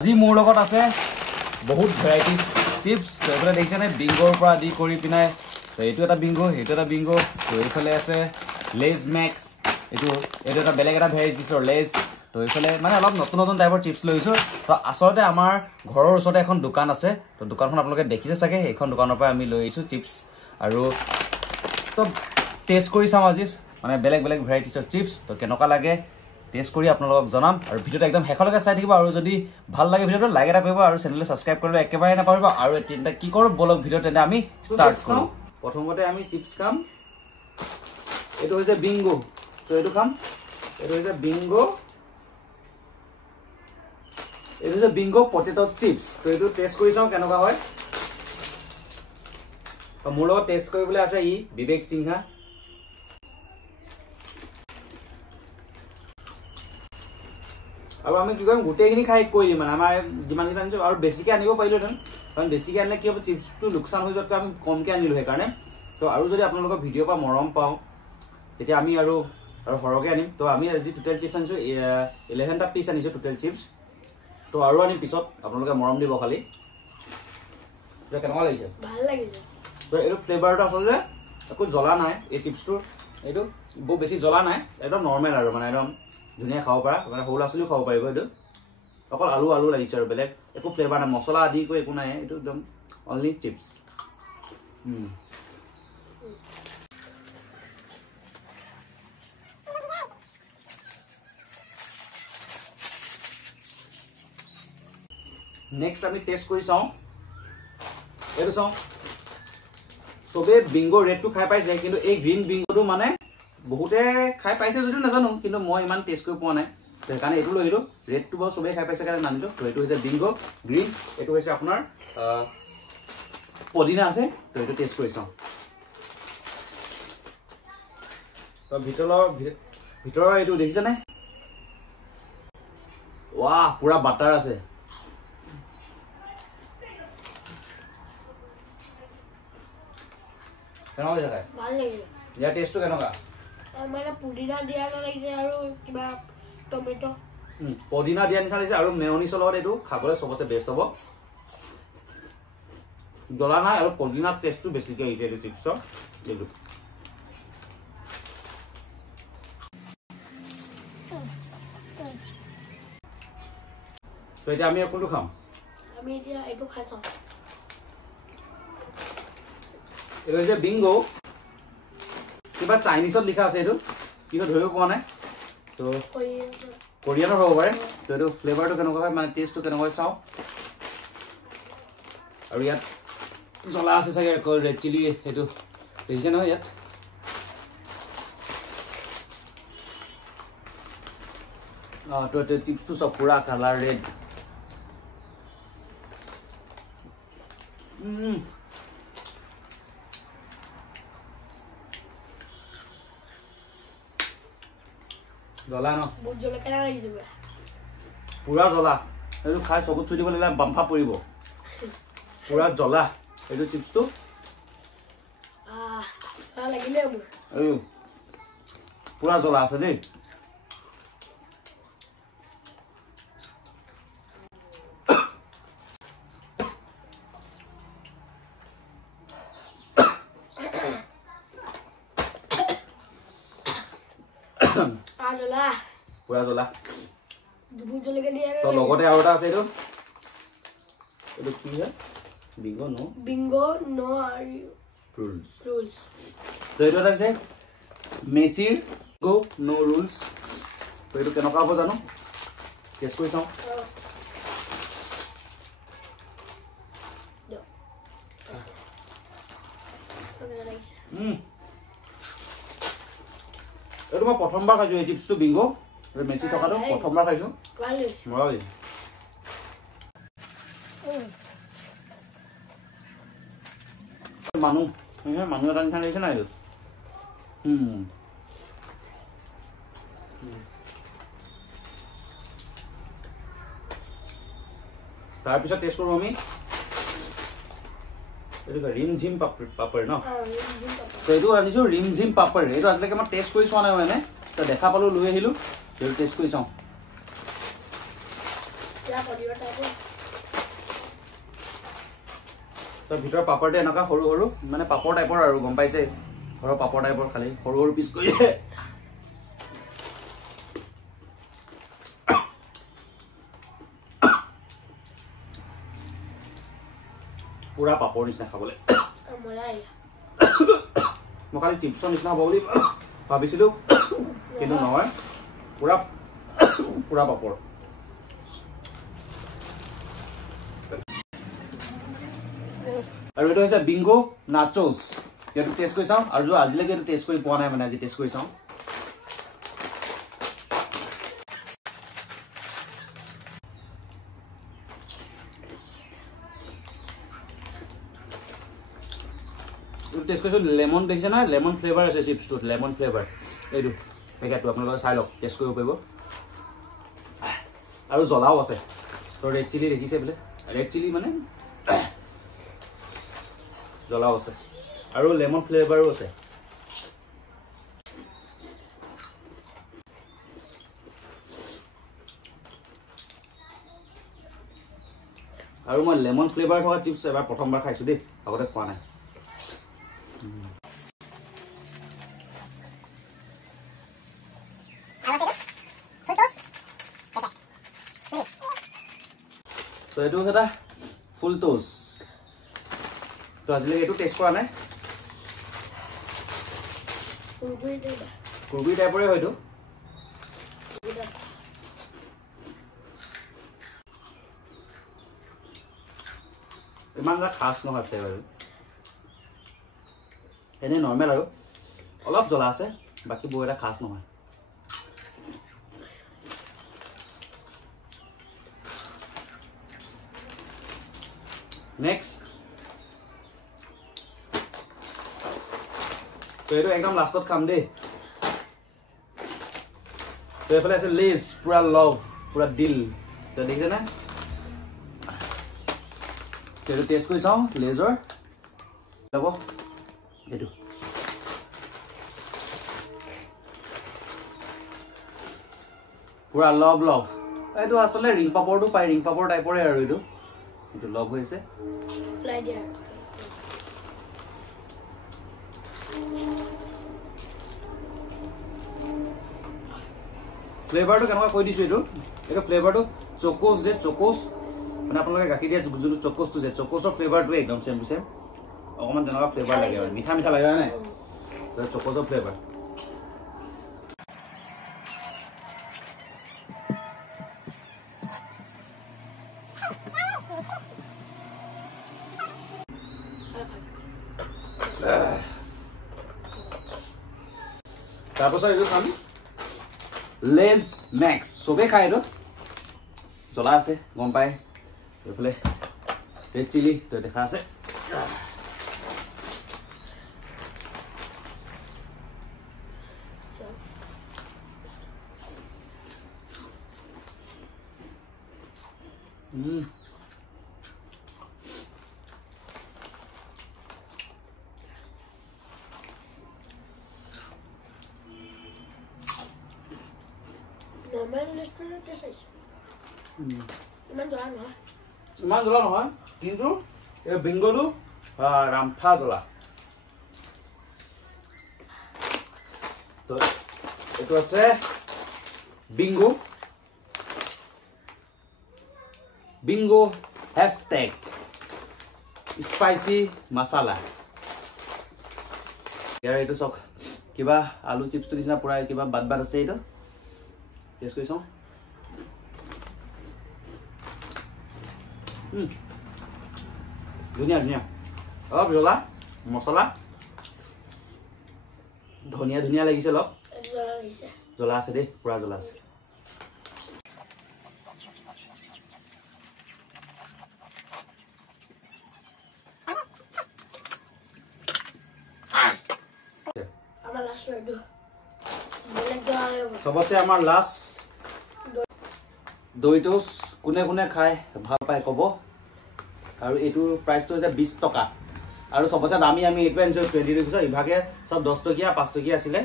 আজি মোৰ লগত আছে বহুত ভেৰাইটিজ চিপছ তো এফালে দেখিছেনে বিংগোৰ পৰা আদি কৰি পিনাই তো এইটো এটা বিংগো সেইটো এটা বিংগো তো এইফালে আছে লেজ মেক্স এইটো এটা বেলেগ এটা ভেৰাইটিছৰ লেজ তো এইফালে মানে অলপ নতুন নতুন টাইপৰ চিপছ লৈছোঁ তো আচলতে আমাৰ ঘৰৰ ওচৰতে এখন দোকান আছে তো দোকানখন আপোনালোকে দেখিছে চাগে এইখন দোকানৰ পৰা আমি লৈ আহিছোঁ চিপছ আৰু তো টেষ্ট কৰি চাওঁ আজি মানে বেলেগ বেলেগ ভেৰাইটিছৰ চিপছ তো কেনেকুৱা লাগে টেষ্ট কৰি আপোনালোকক জনাম আৰু ভিডিওটো একদম শেষলৈকে চাই থাকিব আৰু যদি ভাল লাগে ভিডিওটো লাইক এটা কৰিব আৰু চেনেলটো সাবস্ক্ৰাইব কৰিবলৈ একেবাৰে নাপাহৰিব আৰু তিনটা কি কৰোঁ বলক ভিডিও তেনে আমি ষ্টাৰ্ট কৰোঁ প্ৰথমতে আমি চিপছ খাম এইটো হৈছে বিংগো তো এইটো খাম এইটো হৈছে বিংগো পটেটো চিপছ তো এইটো টেষ্ট কৰি চাওঁ কেনেকুৱা হয় তো মোৰ লগত টেষ্ট কৰিবলৈ আছে ই বিবেক সিংহা আৰু আমি কি কৰিম গোটেইখিনি খাই কৈ দিম মানে আমাৰ যিমানখিনি আনিছোঁ আৰু বেছিকৈ আনিব পাৰিলোহেঁতেন কাৰণ বেছিকৈ আনিলে কি হ'ব চিপছটো লোকচান হৈ যোৱাতকৈ আমি কমকৈ আনিলোঁ সেইকাৰণে তো আৰু যদি আপোনালোকৰ ভিডিঅ'ৰ পৰা মৰম পাওঁ তেতিয়া আমি আৰু সৰহকৈ আনিম তো আমি আজি টোটেল চিপছ আনিছোঁ 11টা পিচ আনিছোঁ টোটেল চিপছ তো আৰু আনিম পিছত আপোনালোকে মৰম দিব খালি কেনেকুৱা লাগিছে ভাল লাগিছে তো এইটো ফ্লেভাৰটো আচলতে একো জ্বলা নাই এই চিপছটোৰ এইটো বৰ বেছি জ্বলা নাই একদম নৰ্মেল আৰু মানে একদম ধুনীয়া খাব পাৰা মানে সৰু ল'ৰা ছোৱালীও খাব পাৰিব এইটো অকল আলু লাগিছে আৰু বেলেগ একো ফ্লেভাৰ নাই মছলা আদি কৰি একো নাই এইটো একদম অনলি চিপছ নেক্সট আমি টেষ্ট কৰি চাওঁ এইটো চাওঁ চবেই বিংগো ৰেডটো খাই পাইছে কিন্তু এই গ্ৰীণ বিংগোটো মানে বহুতে খাই পাইছে যদিও নাজানো কিন্তু মই ইমান টেষ্ট কৰি পোৱা নাই তো সেইকাৰণে এইটো লৈ আহিলোঁ ৰেডটো বাৰু চবেই খাই পাইছে কাৰণে নানিলোঁ তো এইটো হৈছে বিংগো গ্ৰীণ এইটো হৈছে আপোনাৰ পদিনা আছে তো এইটো টেষ্ট কৰি চাওঁ তো ভিতৰৰ এইটো দেখিছেনে ৱাহ পুৰা বাটাৰ আছে কেনেকুৱা লাগিছে খাই ভাল লাগিছে ইয়াৰ টেষ্টটো কেনেকুৱা মানে পুদিনা দিয়া লাগিছে আৰু কিবা টমেটো পদিনা দিয়া নিচিনা লাগিছে আৰু মেয়নিছৰ লগত এইটো খাবলৈ চবতছে বেষ্ট হ'ব জ্বলা নাই আৰু পদিনাৰ টেষ্টটো বেছিকৈ আহিছে এইটো চিপছৰ এইটো তো এতিয়া আমি কোনটো খাম আমি এতিয়া এইটো খাই চাওঁ এইটো হৈছে বিংগো কিবা চাইনিজত লিখা আছে এইটো কিবা ধৰিব পৰা নাই তো কোৰিয়ানৰ হ'ব পাৰে তো এইটো ফ্লেভাৰটো কেনেকুৱা হয় মানে টেষ্টটো কেনেকুৱা হয় চাওঁ আৰু ইয়াত জ্বলা আছে চাগে ৰেড চিলি সেইটো দেখিছে নহয় ইয়াত তো এইটো চিপছটো চব পুৰা কালাৰ ৰেড জ্বলা ন বহুত জলকীয়া লাগিছে পুৰা জ্বলা এইটো খাই চকুত চুই দিব লাগিলে বাম্ফা পৰিব পুৰা জ্বলা এইটো চিপছটো লাগিলে মোৰ এই পুৰা জ্বলা আছে দেই পুৰা জ্বলা তো লগতে আৰু এটা আছে এইটো কি হয় বিংগো নো ৰুলছ তো এইটো এটা আছে মেচিৰ গো নো ৰুলছ তো এইটো কেনেকুৱা হ'ব জানো টেষ্ট কৰি চাওঁ এইটো মই প্ৰথমবাৰ খাইছোঁ এই চিপছটো বিংগো মেচি থকাটো প্ৰথমবাৰ খাইছোঁ মজা লাগিছে মানুহ এটা নিচিনা লাগিছে নাই এইটো তাৰপিছত টেষ্ট কৰোঁ আমি এইটো ৰিমঝিম পাপৰ ন তো এইটো আনিছোঁ ৰিমঝিম পাপৰ এইটো আজিলৈকে মই টেষ্ট কৰি চোৱা নাই মানে তো দেখা পালোঁ লৈ আহিলোঁ এইটো টেষ্ট কৰি চাওঁ বাহিৰৰ টাইপৰ তো ভিতৰ পাপৰটো এনেকা সৰু সৰু মানে পাপৰ টাইপৰ আৰু গম পাইছে ঘৰৰ পাপৰ টাইপৰ খালি সৰু সৰু পিচ কৰি পুৰা পাপৰ নিচিনা খাবলৈ মই খালি চিপছৰ নিচিনা হ'ব বুলি ভাবিছিলো কিন্তু নহয় পুৰা পুৰা পাপৰ আৰু এইটো হৈছে বিংগো নাচোছ এইটো টেষ্ট কৰি চাওঁ আৰু আজিলৈকে এইটো টেষ্ট কৰি পোৱা নাই মানে আজি টেষ্ট কৰি চাওঁ টেষ্ট কৰিছোঁ লেমন দেখিছে না লেমন ফ্লেভাৰ আছে চিপছটোত লেমন ফ্লেভাৰ এইটো পেকেটটো আপোনালোকে চাই লওক টেষ্ট কৰিব পাৰিব আৰু জ্বলাও আছে তো ৰেড চিলি দেখিছে বোলে ৰেড চিলি মানে জ্বলাও আছে আৰু লেমন ফ্লেভাৰো আছে আৰু মই লেমন ফ্লেভাৰ থকা চিপছ এবাৰ প্ৰথমবাৰ খাইছোঁ দেই আগতে খোৱা নাই তো এইটো এটা ফুল টোচ তো আজিলৈকে এইটো টেষ্ট কৰা নাই কুৰকুৰি টাইপৰে হয়তো ইমান এটা খাছ নহয় ফ্লেভাৰ এনেই নৰ্মেল আৰু অলপ জ্বলা আছে বাকী বৰ এটা খাছ নহয় নেক্সট তো এইটো একদম লাষ্টত খাম দেই তো এইফালে আছে লেজ পুৰা লভ পুৰা দিল তো দেখিছে না এইটো টেষ্ট কৰি চাওঁ লেজৰ যাব এইটো পুৰা লভ লভ এইটো আচলতে ৰিং পাপৰটো পায় ৰিং পাপৰ টাইপৰে আৰু এইটো লভ হৈছে ফ্লেভাৰটো কেনেকুৱা কৈ দিছোঁ এইটো ফ্লেভাৰটো চকোচ যে চকোচ মানে আপোনালোকে গাখীৰ দিয়া যোনটো চকোচটো যে চকোচৰ ফ্লেভাৰটোৱে একদম চেম টু চেম অকণমান তেনেকুৱা ফ্লেভাৰ লাগে আৰু মিঠা মিঠা লাগে নাই চকোচৰ ফ্লেভাৰ তাৰপাছত এইটো খাম লেজ মেক্স চবেই খায় এইটো জ্বলা আছে গম পায় এইফালে ৰেড চিলি তো দেখা আছে ইমান জ্বলা নহয় কিন্তু এই বিংগোটো ৰামফা জ্বলা তো এইটো আছে বিংগো বিংগো হেশটেগ স্পাইচি মাছালা ইয়াৰ এইটো চাওক কিবা আলু চিপছটো নিচিনা পুৰা কিবা বাদ বাদ আছে এইটো টেষ্ট কৰি চাওঁ ধুনীয়া ধুনীয়া অলপ জ্বলা মছলা ধনিয়া ধুনীয়া লাগিছে অলপ জ্বলা আছে দেই পুৰা জ্বলা আছে সবতছে আমাৰ লাষ্ট দইটোচ কোনে কোনে খায় ভাল পায় ক'ব আৰু এইটোৰ প্ৰাইচটো হৈছে 20 টকা আৰু সবতছে দামী আমি এইটো আনিছোঁ 20 ৰুপিছৰ ইভাগে সব 10 টকীয়া 5 টকীয়া আছিলে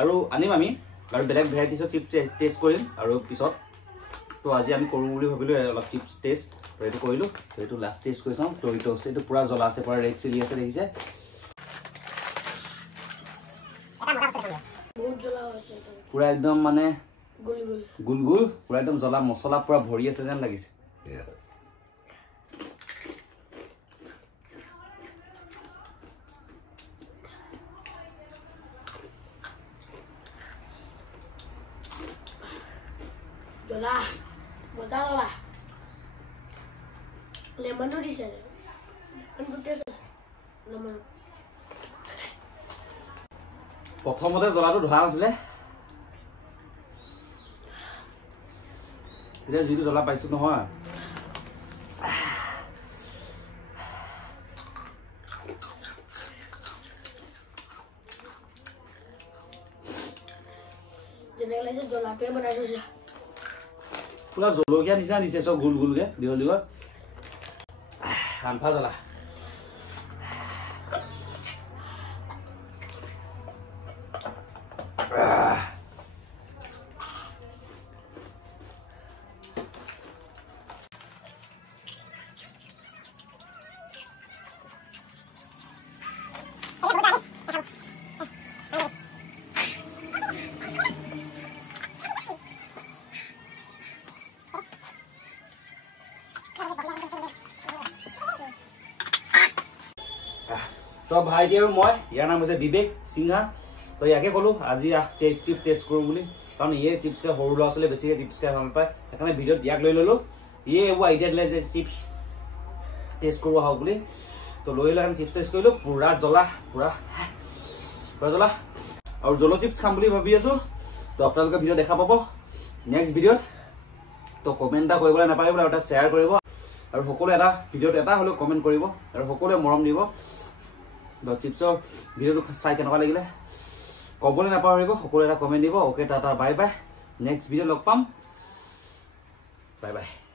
আৰু আনিম আমি আৰু বেলেগ ভেৰাইটিছৰ চিপছ টেষ্ট কৰিম আৰু পিছত তো আজি আমি কৰো বুলি ভাবিলো অলপ চিপছ টেষ্ট তো এটো কৰিলো তো এটো লাষ্ট টেষ্ট কৰি চাও টৰিটোছ এটো পুৰা জ্বলা আছে পুৰা ৰেড চিলি আছে দেখিছে বহুত জ্বলা আছে পুৰা একদম মানে গুলগুল গুলগুল পুৰা একদম জ্বলা মছলা পুৰা ভৰি আছে যেন লাগিছে জ্বলা বতা জ্বলা লেমনটো দিছে লেমনটো টেষ্ট আছে লেমন প্ৰথমতে জ্বলাটো ধৰা নাছিলে এতিয়া যিটো জ্বলা পাইছো নহয় যেনেকৈ লাগিছে জ্বলাটোৱে বনাই থৈছে পুৰা জলকীয়া নিচিনা দিছে চব গুল গুলকে দীঘল দীঘল আনফা জ্বলা তো ভাইটি আৰু মই ইয়াৰ নাম হৈছে বিবেক সিংহা তো ইয়াকে ক'লো আজি চিপ টেষ্ট কৰোঁ বুলি কাৰণ ইয়ে চিপছ খাই সৰু ল'ৰা ছোৱালীয়ে বেছিকৈ চিপছ খাই ভাল পায় সেইকাৰণে ভিডিঅ'ত ইয়াক লৈ ল'লোঁ ইয়ে এইবোৰ আইডিয়া দিলে যে চিপছ টেষ্ট কৰোঁ আহক বুলি তো লৈ লৈ আমি চিপছ টেষ্ট কৰিলোঁ পুৰা জ্বলা পুৰা জ্বলা আৰু জলো চিপছ খাম বুলি ভাবি আছোঁ তো আপোনালোকে ভিডিঅ' দেখা পাব নেক্সট ভিডিঅ'ত তো কমেণ্ট এটা কৰিবলৈ নাপাহৰিব আৰু এটা শ্বেয়াৰ কৰিব আৰু সকলোৱে এটা ভিডিঅ'ত এটা হ'লেও কমেণ্ট কৰিব আৰু সকলোৱে মৰম দিব চিপছৰ ভিডিঅ'টো চাই কেনেকুৱা লাগিলে ক'বলৈ নাপাহৰিব সকলোৱে এটা কমেণ্ট দিব okay tata bye bye next video' লগ পাম বাই বাই